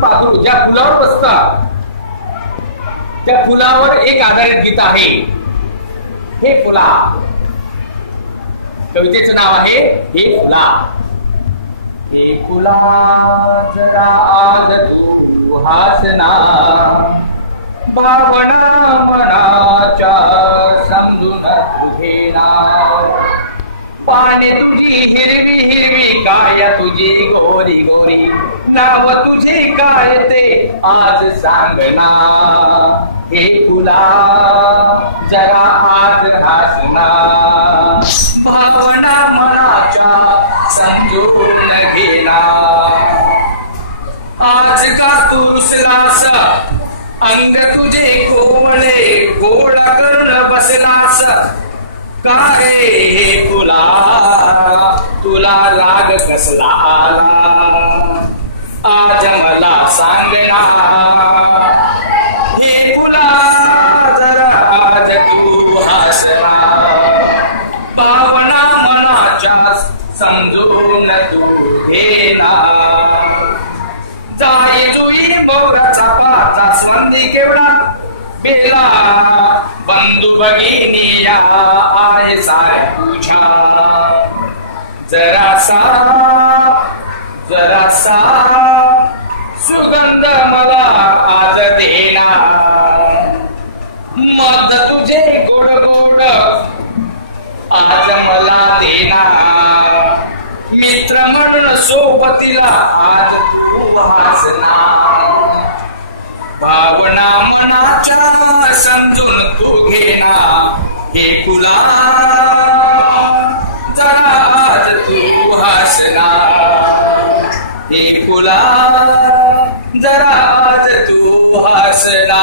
पाखरू ज्या फुलावर बसतात त्या फुलावर एक आधारित गीत आहे. हे फुला, कवितेचं नाव आहे हे फुला. हे फुला जरा आज तू हासना, भावना मनाच्या समजून तू घेणार. पाने तुझी हिरवी हिरवी, काय तुझी गोरी गोरी, नाव तुझे काय ते आज सांगना. हे फुला जरा आज हासना, भावना मनाच्या समजून घेना. आज का तू रुसलास, अंग तुझे कोवळे गोळा करून बसलास. काय फुला तुला राग कसला आला, आज मला सांगना. हे फुला जरा आज तू हासना, भावना मनाच्या समजून तू घेना. जाई जुई मोराचा पाचा संधी केवढा, बेला बंधू भगिनी या आहे साऱ्या तुझ्या. जरासा जरासा सुगंध मला आज देना. मत तुझे गोड गोड आज मला देना. मित्र म्हणून सोबतीला आज तू हासना, भावना मनाच्या समजून तू घेना. हे फुला जरा आज तू हासना, हे फुला जरा आज तू हासना.